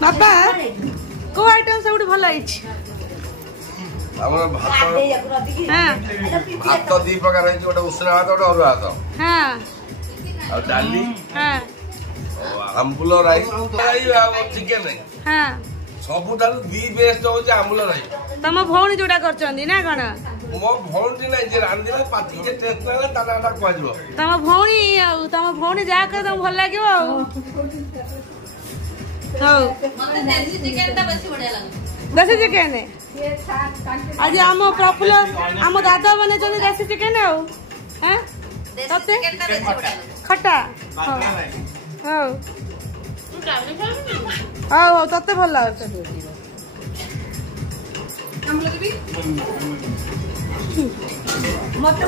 बापा को आइटम सब भल है भात दी प्रकार है गोटे उसना भात गोटे अरुआ भात हां और डाली हां आंबुल राइस चिकेन हां सबुठार दी बेस्ट हो आंबुल राइस तम भौणी जोटा करछंदी ना कोन मो भौणी नहीं जे रांदिला पाती जे टेस्ट ना ताना आटा कहजो तम भौणी जा कर तम भल लागियो हो देसी चिकन ता बेसी बढ़िया लागो देसी चिकन आज आम प्रफुल्ल आम दादा बने देसी चिकन हो हैं तते खट्टा हो हो तते भल लागत मत